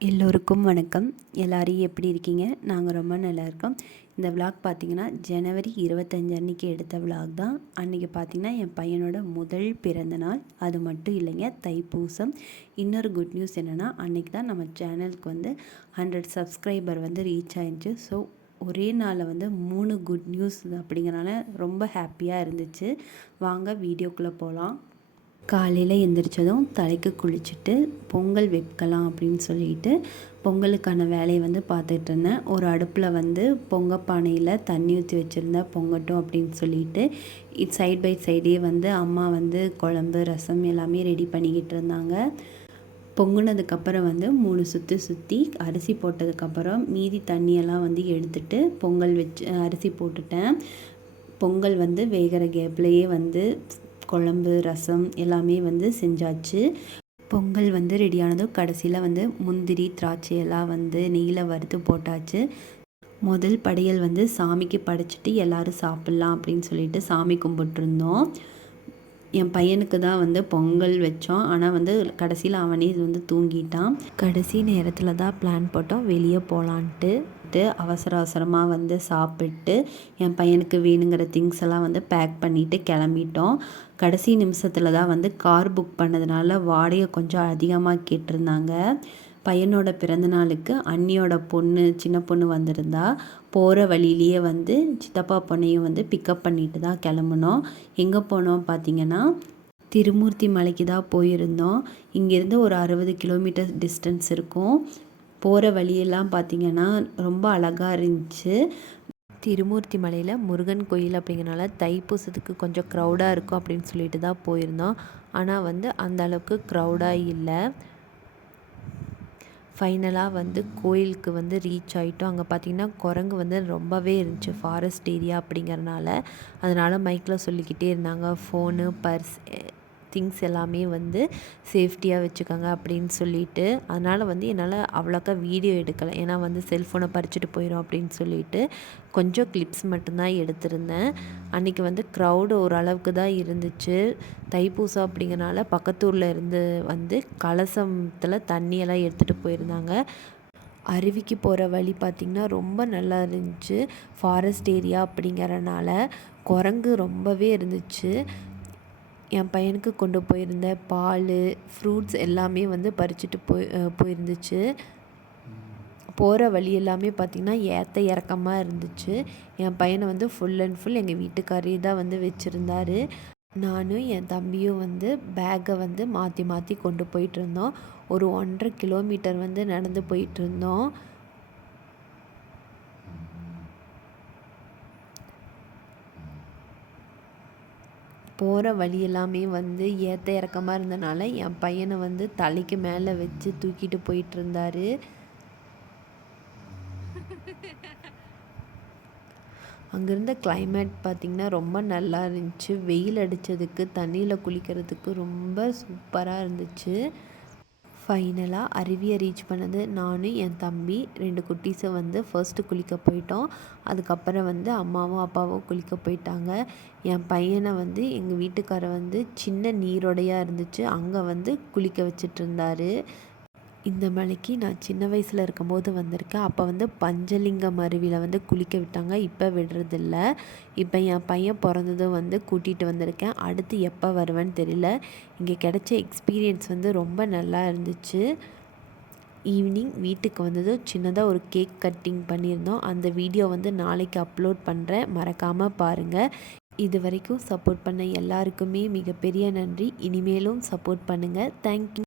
எல்லோருக்கும் வணக்கம். எல்லோரும் எப்படி இருக்கீங்க? நாங்கள் ரொம்ப நல்லா இருக்கோம். இந்த விளாக் பார்த்திங்கன்னா ஜனவரி இருபத்தஞ்சு அன்றைக்கி எடுத்த விளாக் தான். அன்றைக்கி பார்த்திங்கன்னா என் பையனோட முதல் பிறந்த நாள். அது மட்டும் இல்லைங்க தைப்பூசம். இன்னொரு குட் நியூஸ் என்னென்னா அன்றைக்கி தான் நம்ம சேனலுக்கு வந்து ஹண்ட்ரட் சப்ஸ்கிரைபர் வந்து ரீச் ஆயிடுச்சு ஸோ ஒரே நாளில் வந்து மூணு குட் நியூஸ் அப்படிங்கிறனால ரொம்ப ஹாப்பியாக இருந்துச்சு. வாங்க வீடியோக்குள்ளே போகலாம் காலையில் எந்திரிச்சதும் தலைக்கு குளிச்சுட்டு பொங்கல் வைக்கலாம் அப்படின்னு சொல்லிட்டு பொங்கலுக்கான வேலையை வந்து பார்த்துட்டு இருந்தேன். ஒரு அடுப்பில் வந்து பொங்க பானையில் தண்ணி ஊற்றி வச்சுருந்தேன் பொங்கட்டும் அப்படின்னு சொல்லிட்டு இது சைட் பை சைடே வந்து அம்மா வந்து குழம்பு ரசம் எல்லாமே ரெடி பண்ணிக்கிட்டு இருந்தாங்க. பொங்குனதுக்கப்புறம் வந்து மூணு சுற்றி சுற்றி அரிசி போட்டதுக்கப்புறம் மீதி தண்ணியெல்லாம் வந்து எடுத்துட்டு பொங்கல் வச்சு அரிசி போட்டுட்டேன். பொங்கல் வந்து வேகிற கேப்லேயே வந்து குழம்பு ரசம் எல்லாமே வந்து செஞ்சாச்சு. பொங்கல் வந்து ரெடியானதும் கடைசியில் வந்து முந்திரி திராட்சை எல்லாம் வந்து நெய்யில் வறுத்து போட்டாச்சு. முதல் படையல் வந்து சாமிக்கு படைச்சிட்டு எல்லோரும் சாப்பிட்லாம் அப்படின்னு சொல்லிட்டு சாமி கும்பிட்டுருந்தோம். என் பையனுக்கு தான் வந்து பொங்கல் வச்சோம். ஆனால் வந்து கடைசியில் அவனே இது வந்து தூங்கிட்டான். கடைசி நேரத்தில் தான் பிளான் போட்டோம். வெளியே போகலான்ட்டு அவசர அவசரமாக வந்து சாப்பிட்டு என் பையனுக்கு வேணுங்கிற திங்ஸ் எல்லாம் வந்து பேக் பண்ணிவிட்டு கிளம்பிட்டோம். கடைசி நிமிஷத்தில் தான் வந்து கார் புக் பண்ணதுனால வாடகை கொஞ்சம் அதிகமாக கேட்டிருந்தாங்க. பையனோட பிறந்தநாளுக்கு அண்ணியோட பொண்ணு சின்ன பொண்ணு வந்திருந்தா போகிற வழியிலேயே வந்து சித்தப்பா பொண்ணையும் வந்து பிக்கப் பண்ணிட்டு தான் கிளம்புனோம். எங்கே போனோம் பார்த்தீங்கன்னா திருமூர்த்தி மலைக்கு தான் போயிருந்தோம். இங்கேருந்து ஒரு அறுபது கிலோமீட்டர் டிஸ்டன்ஸ் இருக்கும். போகிற வழியெல்லாம் பார்த்திங்கன்னா ரொம்ப அழகாக இருந்துச்சு. திருமூர்த்தி மலையில் முருகன் கோயில் அப்படிங்கிறனால தைப்பூசத்துக்கு கொஞ்சம் க்ரௌடாக இருக்கும் அப்படின்னு சொல்லிட்டு தான் போயிருந்தோம். ஆனால் வந்து அந்த அளவுக்கு க்ரௌடாக இல்லை. ஃபைனலாக வந்து கோயிலுக்கு வந்து ரீச் ஆகிட்டோம் அங்கே பார்த்திங்கன்னா குரங்கு வந்து ரொம்பவே இருந்துச்சு ஃபாரஸ்ட் ஏரியா அப்படிங்கிறனால. அதனால் மைக்கில் சொல்லிக்கிட்டே இருந்தாங்க. ஃபோனு பர்ஸ் திங்ஸ் எல்லாமே வந்து சேஃப்டியாக வச்சுக்கோங்க அப்படின்னு சொல்லிட்டு அதனால் வந்து என்னால் அவ்வளோக்கா வீடியோ எடுக்கலை. ஏன்னா வந்து செல்ஃபோனை பறிச்சுட்டு போயிடும் அப்படின்னு சொல்லிட்டு கொஞ்சம் கிளிப்ஸ் மட்டும்தான் எடுத்திருந்தேன். அன்றைக்கி வந்து க்ரௌடு ஓரளவுக்கு தான் இருந்துச்சு. தைப்பூசம் அப்படிங்கிறனால பக்கத்தூரில் இருந்து வந்து கலசத்தில் தண்ணியெல்லாம் எடுத்துகிட்டு போயிருந்தாங்க. அருவிக்கு போகிற வழி பார்த்திங்கன்னா ரொம்ப நல்லா இருந்துச்சு. ஃபாரஸ்ட் ஏரியா அப்படிங்கிறனால குரங்கு ரொம்பவே இருந்துச்சு. என் பையனுக்கு கொண்டு போயிருந்த பால் ஃப்ரூட்ஸ் எல்லாமே வந்து பறிச்சுட்டு போய் போயிருந்துச்சு. போகிற வழி எல்லாமே பார்த்திங்கன்னா ஏற்ற இறக்கமாக இருந்துச்சு. என் பையனை வந்து ஃபுல் அண்ட் ஃபுல் எங்கள் வீட்டுக்காரே தான் வந்து வச்சுருந்தாரு. நானும் என் தம்பியும் வந்து பேக்கை வந்து மாற்றி மாற்றி கொண்டு போயிட்டு இருந்தோம். ஒரு ஒன்றரை கிலோமீட்டர் வந்து நடந்து போயிட்டுருந்தோம் போகிற வழி எல்லாமே வந்து ஏற்ற இறக்கமாக இருந்தனால என் பையனை வந்து தலைக்கு மேலே வச்சு தூக்கிட்டு போயிட்டுருந்தாரு. அங்கேருந்த கிளைமேட் பார்த்திங்கன்னா ரொம்ப நல்லா இருந்துச்சு. வெயில் அடித்ததுக்கு தண்ணியில் குளிக்கிறதுக்கு ரொம்ப சூப்பராக இருந்துச்சு. ஃபைனலாக அருவியை ரீச் பண்ணது நானும் என் தம்பி ரெண்டு குட்டீஸை வந்து ஃபர்ஸ்ட்டு குளிக்க போயிட்டோம். அதுக்கப்புறம் வந்து அம்மாவும் அப்பாவும் குளிக்க போயிட்டாங்க. என் பையனை வந்து எங்கள் வீட்டுக்காரர் வந்து சின்ன நீரோடையாக இருந்துச்சு. அங்கே வந்து குளிக்க வச்சிட்டு இருந்தார். இந்த மலைக்கு நான் சின்ன வயசில் இருக்கும்போது வந்திருக்கேன். அப்போ வந்து பஞ்சலிங்கம் அருவியில் வந்து குளிக்க விட்டாங்க. இப்போ விடுறதில்ல. இப்போ என் பையன் பிறந்ததும் வந்து கூட்டிகிட்டு வந்திருக்கேன். அடுத்து எப்போ வருவேன்னு தெரியல. இங்கே கிடைச்ச எக்ஸ்பீரியன்ஸ் வந்து ரொம்ப நல்லா இருந்துச்சு. ஈவினிங் வீட்டுக்கு வந்ததும் சின்னதாக ஒரு கேக் கட்டிங் பண்ணியிருந்தோம். அந்த வீடியோ வந்து நாளைக்கு அப்லோட் பண்ணுறேன் மறக்காமல் பாருங்கள் இது வரைக்கும் சப்போர்ட் பண்ண எல்லாருக்குமே மிகப்பெரிய நன்றி. இனிமேலும் சப்போர்ட் பண்ணுங்கள் தேங்க்யூ